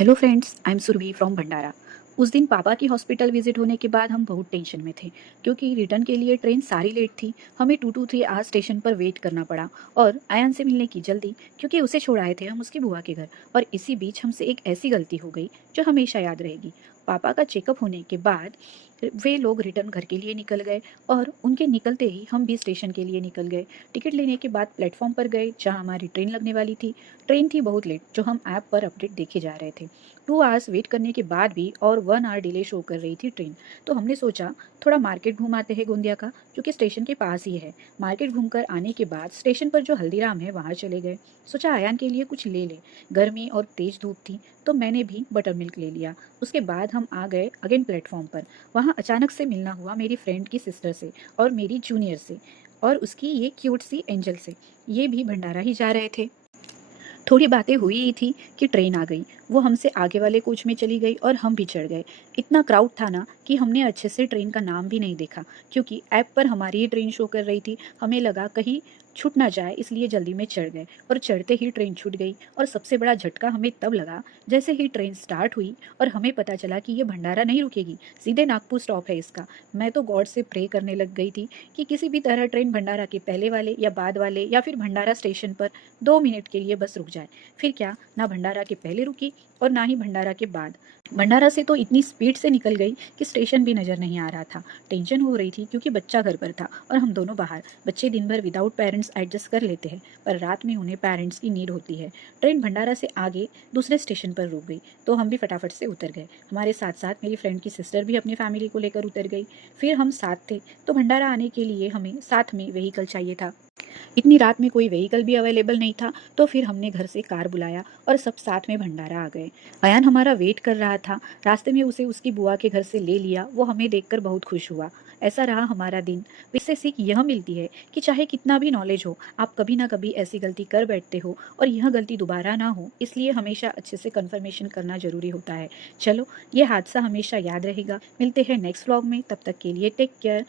Hello friends, I am Surabhi from Bhandara. उस दिन पापा की हॉस्पिटल विजिट होने के बाद हम बहुत टेंशन में थे क्योंकि रिटर्न के लिए ट्रेन सारी लेट थी। हमें 2 to 3 आवर्स स्टेशन पर वेट करना पड़ा और आयान से मिलने की जल्दी क्योंकि उसे छोड़ आए थे हम उसकी बुआ के घर। और इसी बीच हमसे एक ऐसी गलती हो गई जो हमेशा याद रहेगी। पापा का चेकअप होने के बाद वे लोग रिटर्न घर के लिए निकल गए और उनके निकलते ही हम भी स्टेशन के लिए निकल गए। टिकट लेने के बाद प्लेटफॉर्म पर गए जहाँ हमारी ट्रेन लगने वाली थी। ट्रेन थी बहुत लेट जो हम ऐप पर अपडेट देखे जा रहे थे। 2 आवर्स वेट करने के बाद भी और 1 आवर डिले शो कर रही थी ट्रेन। तो हमने सोचा थोड़ा मार्केट घूम आते हैं गोंदिया का, जो कि स्टेशन के पास ही है। मार्केट घूमकर आने के बाद स्टेशन पर जो हल्दीराम है वहाँ चले गए। सोचा आयान के लिए कुछ ले ले। गर्मी और तेज धूप थी तो मैंने भी बटर मिल्क ले लिया। उसके बाद हम आ गए अगेन प्लेटफॉर्म पर। वहाँ अचानक से मिलना हुआ मेरी फ्रेंड की सिस्टर से और मेरी जूनियर से और उसकी ये क्यूट सी एंजल से। ये भी भंडारा ही जा रहे थे। थोड़ी बातें हुई ही थी कि ट्रेन आ गई। वो हमसे आगे वाले कोच में चली गई और हम भी चढ़ गए। इतना क्राउड था ना कि हमने अच्छे से ट्रेन का नाम भी नहीं देखा क्योंकि ऐप पर हमारी ही ट्रेन शो कर रही थी। हमें लगा कहीं छूट ना जाए इसलिए जल्दी में चढ़ गए और चढ़ते ही ट्रेन छूट गई। और सबसे बड़ा झटका हमें तब लगा जैसे ही ट्रेन स्टार्ट हुई और हमें पता चला कि ये भंडारा नहीं रुकेगी, सीधे नागपुर स्टॉप है इसका। मैं तो गॉड से प्रे करने लग गई थी कि किसी भी तरह ट्रेन भंडारा के पहले वाले या बाद वाले या फिर भंडारा स्टेशन पर 2 मिनट के लिए बस रुक जाए। फिर क्या, ना भंडारा के पहले रुकी और ना ही भंडारा के बाद। भंडारा से तो इतनी स्पीड से निकल गई कि स्टेशन भी नज़र नहीं आ रहा था। टेंशन हो रही थी क्योंकि बच्चा घर पर था और हम दोनों बाहर। बच्चे दिन भर विदाउट पेरेंट्स एडजस्ट कर लेते हैं पर रात में उन्हें पेरेंट्स की नीड होती है। ट्रेन भंडारा से आगे दूसरे स्टेशन पर रुक गई तो हम भी फटाफट से उतर गए। हमारे साथ साथ मेरी फ्रेंड की सिस्टर भी अपनी फैमिली को लेकर उतर गई। फिर हम साथ थे तो भंडारा आने के लिए हमें साथ में व्हीकल चाहिए था। इतनी रात में कोई व्हीकल भी अवेलेबल नहीं था तो फिर हमने घर से कार बुलाया और सब साथ में भंडारा आ गए। अयान हमारा वेट कर रहा था। रास्ते में उसे उसकी बुआ के घर से ले लिया। वो हमें देखकर बहुत खुश हुआ। ऐसा रहा हमारा दिन। इससे सीख यह मिलती है कि चाहे कितना भी नॉलेज हो, आप कभी ना कभी ऐसी गलती कर बैठते हो और यह गलती दोबारा ना हो इसलिए हमेशा अच्छे से कन्फर्मेशन करना जरूरी होता है। चलो, ये हादसा हमेशा याद रहेगा। मिलते हैं नेक्स्ट व्लॉग में, तब तक के लिए टेक केयर।